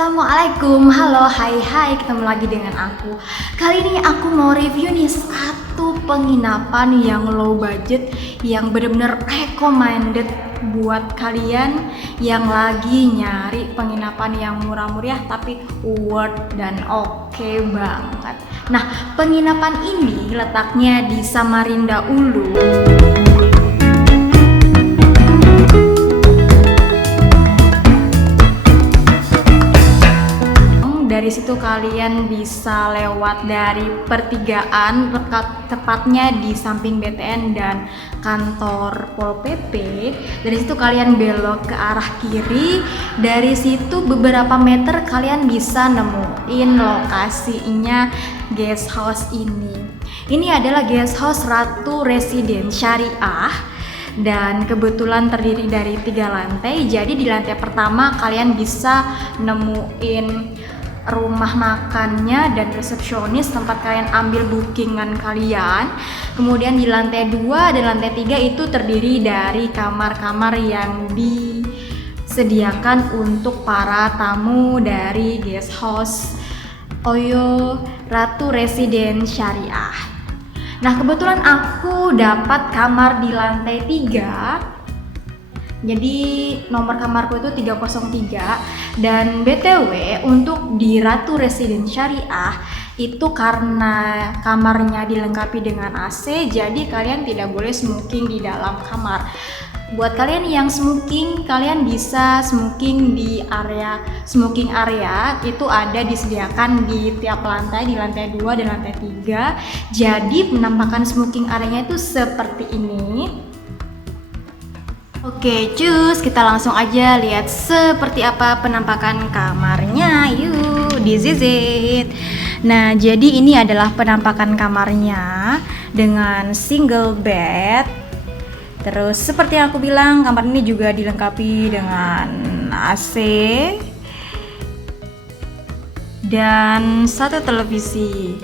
Assalamualaikum, halo, hai, ketemu lagi dengan aku. Kali ini aku mau review nih satu penginapan yang low budget, yang bener-bener recommended buat kalian yang lagi nyari penginapan yang murah-murah tapi worth dan oke banget. Nah, penginapan ini letaknya di Samarinda Ulu. Dari situ kalian bisa lewat dari pertigaan, tepatnya di samping BTN dan kantor Pol PP. Dari situ kalian belok ke arah kiri. Dari situ beberapa meter kalian bisa nemuin lokasinya guest house ini. Ini adalah guest house Ratu Residen Syariah. Dan kebetulan terdiri dari 3 lantai. Jadi di lantai pertama kalian bisa nemuin rumah makannya dan resepsionis, tempat kalian ambil bookingan kalian. Kemudian di lantai 2 dan lantai 3 itu terdiri dari kamar-kamar yang disediakan untuk para tamu dari guest house Oyo Ratu Residen Syariah. Nah, kebetulan aku dapat kamar di lantai 3. Jadi nomor kamarku itu 303. Dan BTW untuk di Ratu Residen Syariah itu karena kamarnya dilengkapi dengan AC, jadi kalian tidak boleh smoking di dalam kamar. Buat kalian yang smoking, kalian bisa smoking di area smoking area, itu ada disediakan di tiap lantai, di lantai 2 dan lantai 3. Jadi penampakan smoking areanya itu seperti ini. Oke, cus, kita langsung aja lihat seperti apa penampakan kamarnya. Yuk, this is it. Nah, jadi ini adalah penampakan kamarnya dengan single bed. Terus seperti yang aku bilang, kamar ini juga dilengkapi dengan AC dan satu televisi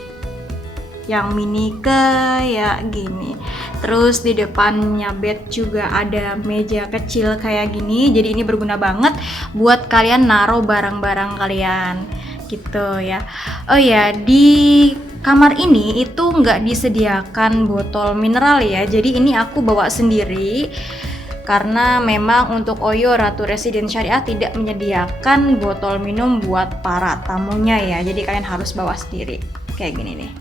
yang mini kayak gini. Terus di depannya bed juga ada meja kecil kayak gini. Jadi ini berguna banget buat kalian naruh barang-barang kalian gitu ya. Oh ya, di kamar ini itu nggak disediakan botol mineral ya. Jadi ini aku bawa sendiri karena memang untuk Oyo Ratu Residen Syariah tidak menyediakan botol minum buat para tamunya ya. Jadi kalian harus bawa sendiri kayak gini nih.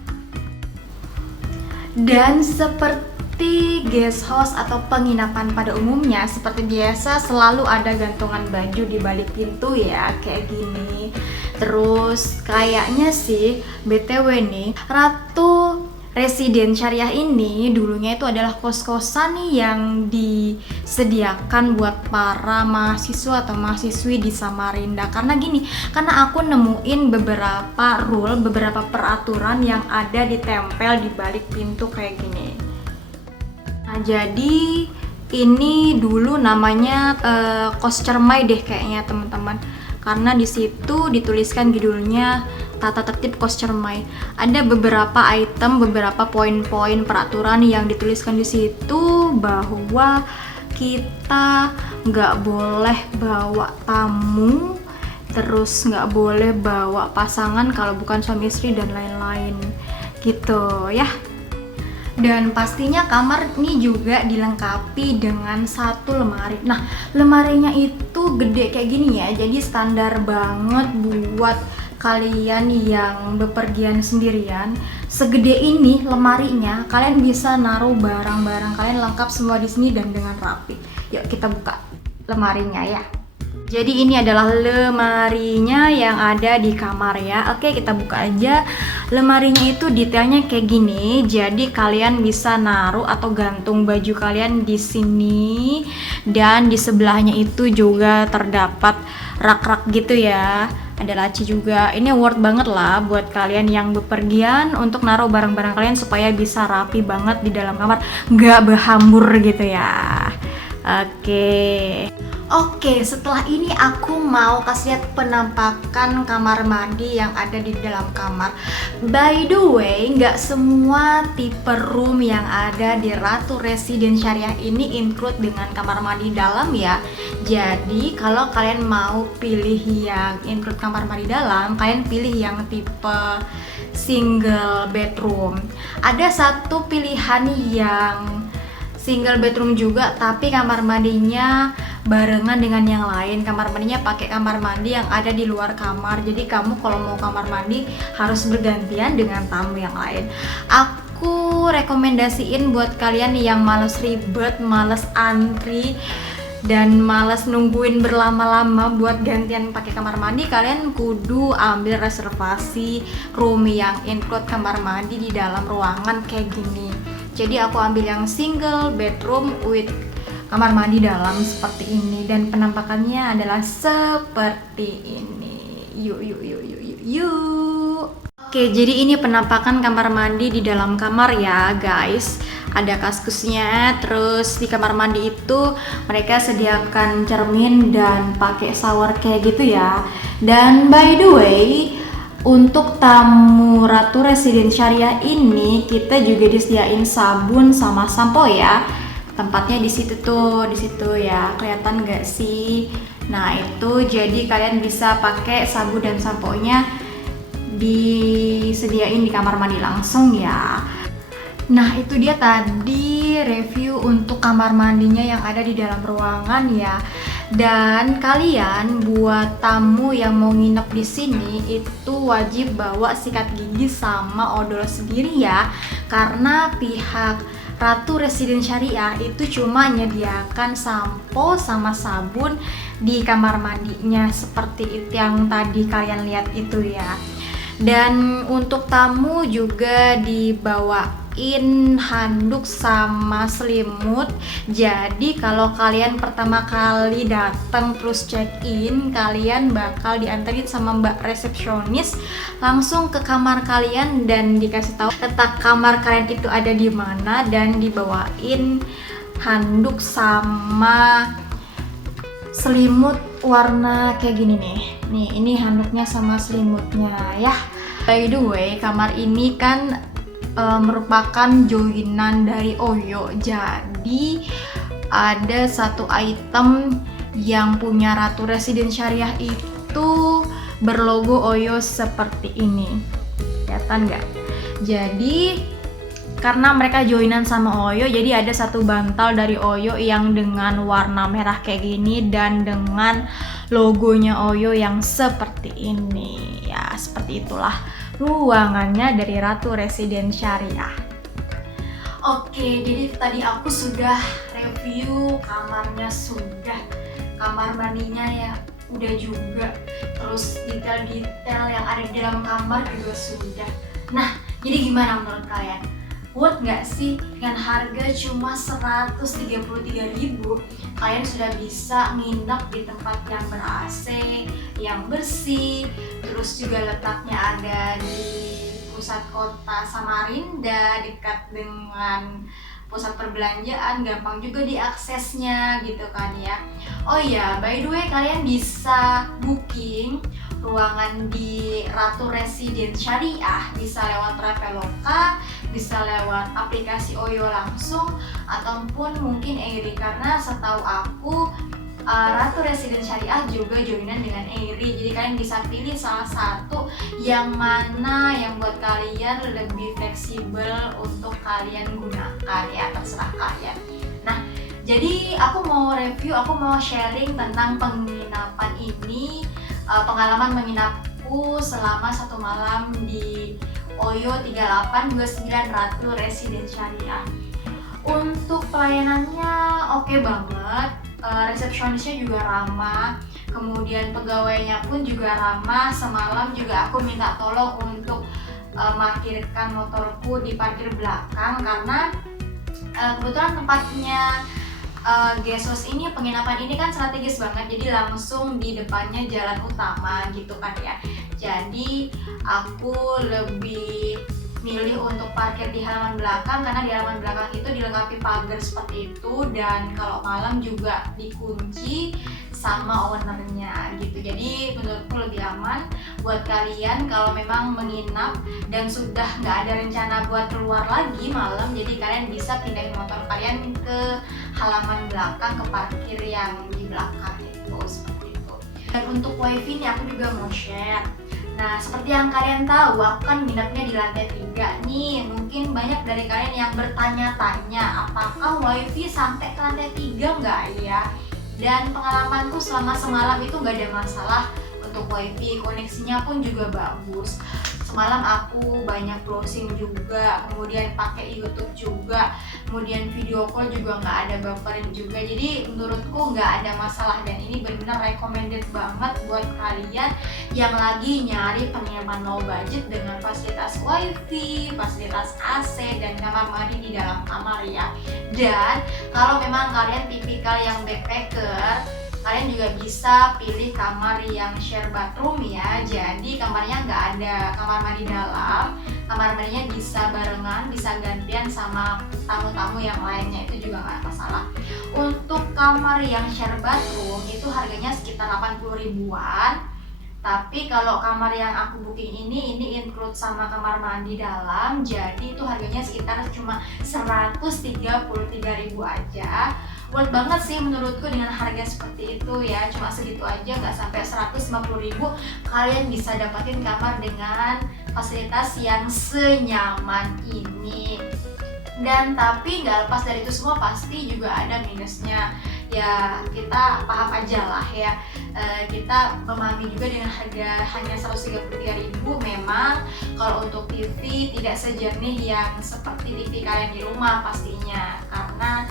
Dan seperti guest house atau penginapan pada umumnya, seperti biasa selalu ada gantungan baju di balik pintu ya, kayak gini. Terus kayaknya sih BTW nih, Ratu Residen Syariah ini dulunya itu adalah kos-kosan nih yang disediakan buat para mahasiswa atau mahasiswi di Samarinda. Karena gini, karena aku nemuin beberapa rule, beberapa peraturan yang ada ditempel di balik pintu kayak gini. Nah, jadi ini dulu namanya kos Cermai deh kayaknya teman-teman. Karena di situ dituliskan judulnya Tata Tertib Kos Cermai. Ada beberapa item, beberapa poin-poin peraturan yang dituliskan di situ bahwa kita nggak boleh bawa tamu, terus nggak boleh bawa pasangan kalau bukan suami istri dan lain-lain gitu ya. Dan pastinya kamar ini juga dilengkapi dengan satu lemari. Nah, lemarinya itu gede kayak gini ya, jadi standar banget buat kalian yang bepergian sendirian. Segede ini lemarinya, kalian bisa naruh barang-barang kalian lengkap semua di sini dan dengan rapi. Yuk kita buka lemarinya ya. Jadi ini adalah lemarinya yang ada di kamar ya. Oke, kita buka aja. Lemarinya itu detailnya kayak gini. Jadi kalian bisa naruh atau gantung baju kalian di sini. Dan di sebelahnya itu juga terdapat rak-rak gitu ya. Ada laci juga. Ini worth banget lah buat kalian yang bepergian untuk naruh barang-barang kalian supaya bisa rapi banget di dalam kamar, nggak berhambur gitu ya. Oke. Oke, setelah ini aku mau kasih lihat penampakan kamar mandi yang ada di dalam kamar. By the way, nggak semua tipe room yang ada di Ratu Residen Syariah ini include dengan kamar mandi dalam ya. Jadi kalau kalian mau pilih yang include kamar mandi dalam, kalian pilih yang tipe single bedroom. Ada satu pilihan yang single bedroom juga, tapi kamar mandinya barengan dengan yang lain. Kamar mandinya pakai kamar mandi yang ada di luar kamar. Jadi kamu kalau mau kamar mandi harus bergantian dengan tamu yang lain. Aku rekomendasiin buat kalian yang males ribet, males antri, dan males nungguin berlama-lama buat gantian pakai kamar mandi, kalian kudu ambil reservasi room yang include kamar mandi di dalam ruangan kayak gini. Jadi aku ambil yang single bedroom with kamar mandi dalam seperti ini, dan penampakannya adalah seperti ini. Yuk. Oke, jadi ini penampakan kamar mandi di dalam kamar ya guys. Ada kaskusnya, terus di kamar mandi itu mereka sediakan cermin dan pakai shower kayak gitu ya. Dan by the way, untuk tamu Ratu Residen Syariah ini kita juga disediain sabun sama sampo ya. Tempatnya di situ ya, kelihatan nggak sih? Nah itu jadi kalian bisa pakai sabun dan sampo-nya disediain di kamar mandi langsung ya. Nah itu dia tadi review untuk kamar mandinya yang ada di dalam ruangan ya. Dan kalian buat tamu yang mau nginep di sini itu wajib bawa sikat gigi sama odol sendiri ya, karena pihak Ratu Residen Syariah itu cuma menyediakan sampo sama sabun di kamar mandinya seperti itu yang tadi kalian lihat itu ya. Dan untuk tamu juga dibawain handuk sama selimut. Jadi kalau kalian pertama kali datang terus check in, kalian bakal diantarin sama mbak resepsionis langsung ke kamar kalian dan dikasih tahu letak kamar kalian itu ada di mana, dan dibawain handuk sama selimut warna kayak gini nih. Nih, ini handuknya sama selimutnya ya. By the way, kamar ini kan merupakan joinan dari Oyo. Jadi ada satu item yang punya Ratu Residen Syariah itu berlogo Oyo seperti ini. Kelihatan nggak? Jadi karena mereka joinan sama Oyo, jadi ada satu bantal dari Oyo yang dengan warna merah kayak gini dan dengan logonya Oyo yang seperti ini ya. Seperti itulah ruangannya dari Ratu Residen Syariah. Oke, jadi tadi aku sudah review kamarnya, sudah kamar mandinya ya udah juga, terus detail-detail yang ada di dalam kamar juga sudah. Nah, jadi gimana menurut kalian? Worth nggak sih dengan harga cuma 133.000 kalian sudah bisa nginep di tempat yang ber-AC, yang bersih, terus juga letaknya ada di pusat kota Samarinda, dekat dengan pusat perbelanjaan, gampang juga diaksesnya gitu kan ya. Oh iya, by the way kalian bisa booking ruangan di Ratu Residen Syariah bisa lewat Traveloka, bisa lewat aplikasi Oyo langsung, ataupun mungkin Airi, karena setahu aku Ratu Residen Syariah juga joinan dengan Airi. Jadi kalian bisa pilih salah satu yang mana yang buat kalian lebih fleksibel untuk kalian gunakan ya, terserah kalian. Nah, jadi aku mau review, aku mau sharing tentang penginapan ini, pengalaman menginapku selama 1 malam di Oyo 3829 Ratu Residen Syariah. Untuk pelayanannya oke banget, resepsionisnya juga ramah, kemudian pegawainya pun juga ramah. Semalam juga aku minta tolong untuk parkirkan motorku di parkir belakang, karena kebetulan tempatnya guest house ini, penginapan ini kan strategis banget, jadi langsung di depannya jalan utama gitu kan ya. Jadi aku lebih milih untuk parkir di halaman belakang karena di halaman belakang itu dilengkapi pagar seperti itu, dan kalau malam juga dikunci sama ownernya gitu. Jadi menurutku lebih aman buat kalian kalau memang menginap dan sudah nggak ada rencana buat keluar lagi malam, jadi kalian bisa pindahin motor kalian ke halaman belakang, ke parkir yang di belakang itu, seperti itu. Dan untuk wifi nih aku juga mau share. Nah, seperti yang kalian tahu, aku kan nginepnya di lantai 3 nih. Mungkin banyak dari kalian yang bertanya-tanya, apakah wifi sampai ke lantai 3 nggak ya? Dan pengalamanku selama semalam itu nggak ada masalah untuk wifi, koneksinya pun juga bagus. Semalam aku banyak browsing juga, kemudian pakai YouTube juga, kemudian video call juga nggak ada bufferin juga. Jadi menurutku nggak ada masalah, dan ini benar-benar recommended banget buat kalian yang lagi nyari penginapan low budget dengan fasilitas wifi, fasilitas AC, dan kamar mandi di dalam kamar ya. Dan kalau memang kalian tipikal yang backpacker, kalian juga bisa pilih kamar yang share bathroom ya. Jadi kamarnya nggak ada kamar mandi dalam, kamar mandinya bisa barengan, bisa gantian sama tamu-tamu yang lainnya, itu juga nggak masalah. Untuk kamar yang share bathroom itu harganya sekitar 80 ribuan. Tapi kalau kamar yang aku booking ini include sama kamar mandi dalam, jadi itu harganya sekitar cuma 133.000 aja. Worth banget sih menurutku dengan harga seperti itu ya, cuma segitu aja, nggak sampai 150.000 kalian bisa dapatin kamar dengan fasilitas yang senyaman ini. Dan tapi nggak lepas dari itu semua, pasti juga ada minusnya ya, kita paham aja lah ya. Kita memahami juga dengan harga hanya 133.000, memang kalau untuk TV tidak sejernih yang seperti TV kalian di rumah pastinya, karena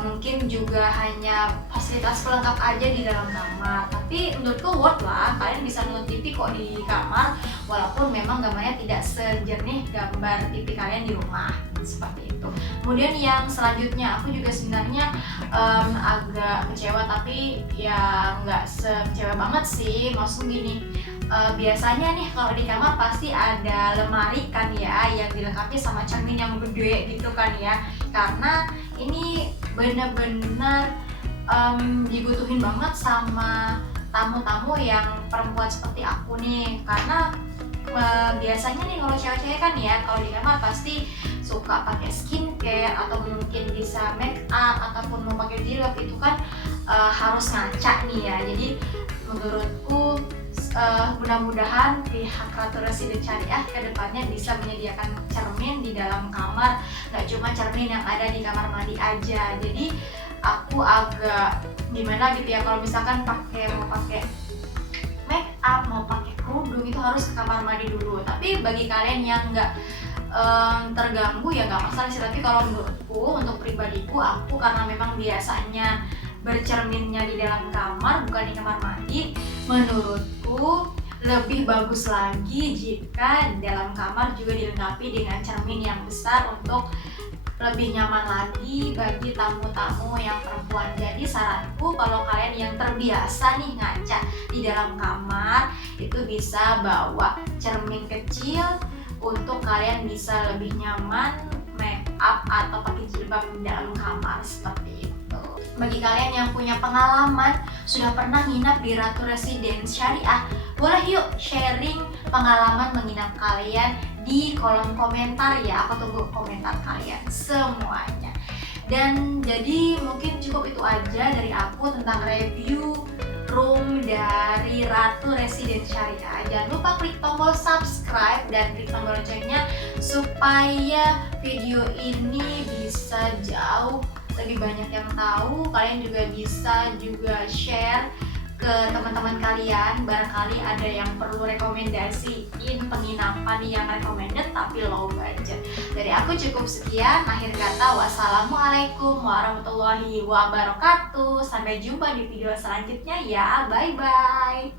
mungkin juga hanya fasilitas pelengkap aja di dalam kamar. Tapi menurutku worth lah, kalian bisa nonton TV kok di kamar, walaupun memang gambarnya tidak sejernih gambar TV kalian di rumah, seperti itu. Kemudian yang selanjutnya, aku juga sebenarnya agak kecewa, tapi ya nggak sekecewa banget sih. Maksud gini, biasanya nih kalau di kamar pasti ada lemari kan ya, yang dilengkapi sama cermin yang gede gitu kan ya, karena ini benar-benar dibutuhin banget sama tamu-tamu yang perempuan seperti aku nih, karena biasanya nih kalau cewek-cewek kan ya, kalau di kamar pasti suka pakai skincare atau mungkin bisa make up ataupun mau pakai jilbab, itu kan harus ngaca nih ya. Jadi menurutku mudah-mudahan pihak Ratu Residen Syariah kedepannya bisa menyediakan cermin di dalam kamar, nggak cuma cermin yang ada di kamar mandi aja. Jadi aku agak gimana gitu ya, kalau misalkan mau pakai make up, mau pakai kerudung, itu harus ke kamar mandi dulu. Tapi bagi kalian yang nggak terganggu ya nggak masalah sih. Tapi kalau menurutku, untuk pribadiku, aku karena memang biasanya bercerminnya di dalam kamar bukan di kamar mandi, menurutku lebih bagus lagi jika di dalam kamar juga dilengkapi dengan cermin yang besar untuk lebih nyaman lagi bagi tamu-tamu yang perempuan. Jadi saranku, kalau kalian yang terbiasa nih ngaca di dalam kamar, itu bisa bawa cermin kecil untuk kalian bisa lebih nyaman make up atau pakai jilbab di dalam kamar, seperti itu. Bagi kalian yang punya pengalaman sudah pernah nginap di Ratu Residen Syariah, boleh yuk sharing pengalaman menginap kalian di kolom komentar ya. Aku tunggu komentar kalian semuanya. Dan jadi mungkin cukup itu aja dari aku tentang review room dari Ratu Residen Syariah. Jangan lupa klik tombol subscribe dan klik tombol loncengnya supaya video ini bisa jauh lebih banyak yang tahu. Kalian juga bisa share ke teman-teman kalian, barangkali ada yang perlu rekomendasiin penginapan yang recommended tapi low budget. Dari aku cukup sekian, akhir kata wassalamualaikum warahmatullahi wabarakatuh. Sampai jumpa di video selanjutnya ya, bye bye.